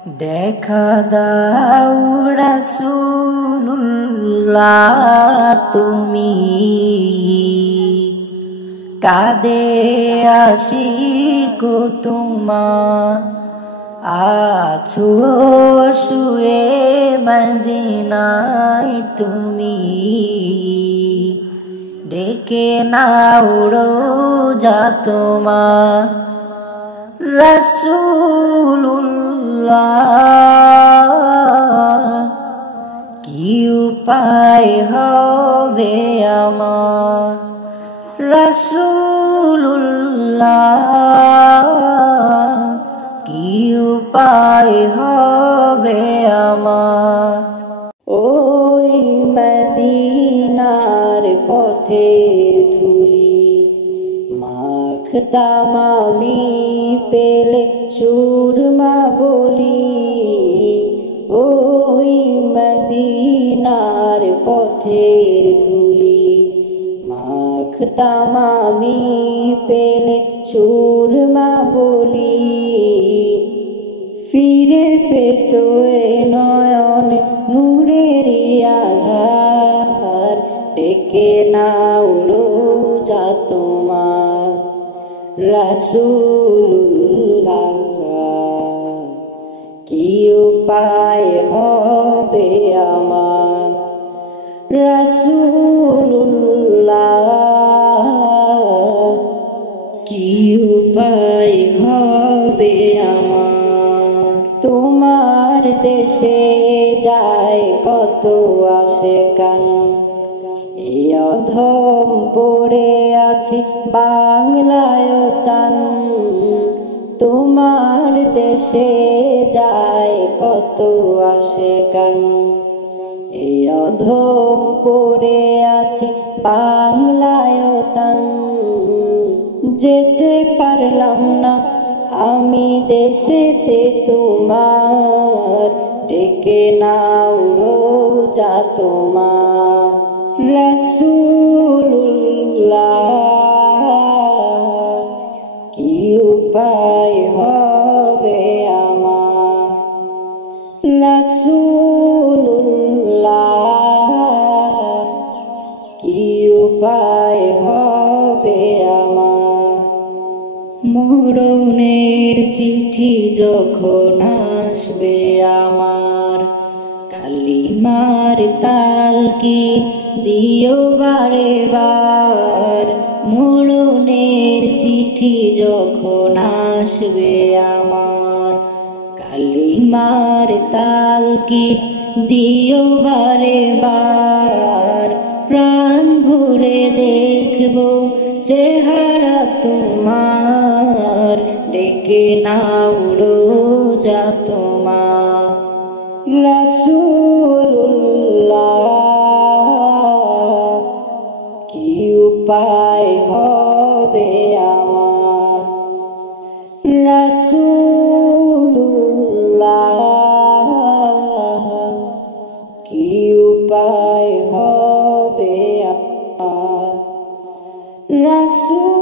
দেখা দাও রাসূলুল্লাহ তুমি কাঁদে আশিক তোমার আছো শুয়ে মদিনায় তুমি ডেকে নাও রোজা তোমার রাসূলুল্লাহ কি উপায় হবে আমার রাসূলুল্লাহ কি উপায় হবে আমার ওই মদিনার পথের ধুলি মাখতাম আমি পেলে সুরমা বলি ওই মদিনার পথের ধুলি মাখতাম আমি পেলে সুরমা বলি ফিরে পেত এ নয়ন নূরের আধার ডেকে নাও রোজা তোমার রাসূলুল্লাহ কি উপায় হবে আমার রাসূলুল্লাহ কি উপায় হবে আমার তোমার দেশে যায় কত আশিকান এই অধম পড়ে আছে বাংলায় তান তোমার দেশে যায় কত আশিকান এই অধম পড়ে আছে বাংলায় তান যেতে পারলাম না আমি দেশেতে তোমার ডেকে নাও রোজা তোমার রাসূলুল্লাহ কি উপায় হবে আমার রাসূলুল্লাহ কি উপায় হবে আমার মরণের চিঠি যখন আসবে আমার কালিমার তালকিন দিও বারে বার মরণের চিঠি যখন আসবে আমার কালিমার তালকিন দিও বারে বার প্রাণ ভরে দেখবো চেহারা তোমার ডেকে নাও রোজা তোমার রাসূলুল্লাহ কি উপায় হবে আমার রাসূলুল্লাহ কি উপায় হবে আমার রাসূল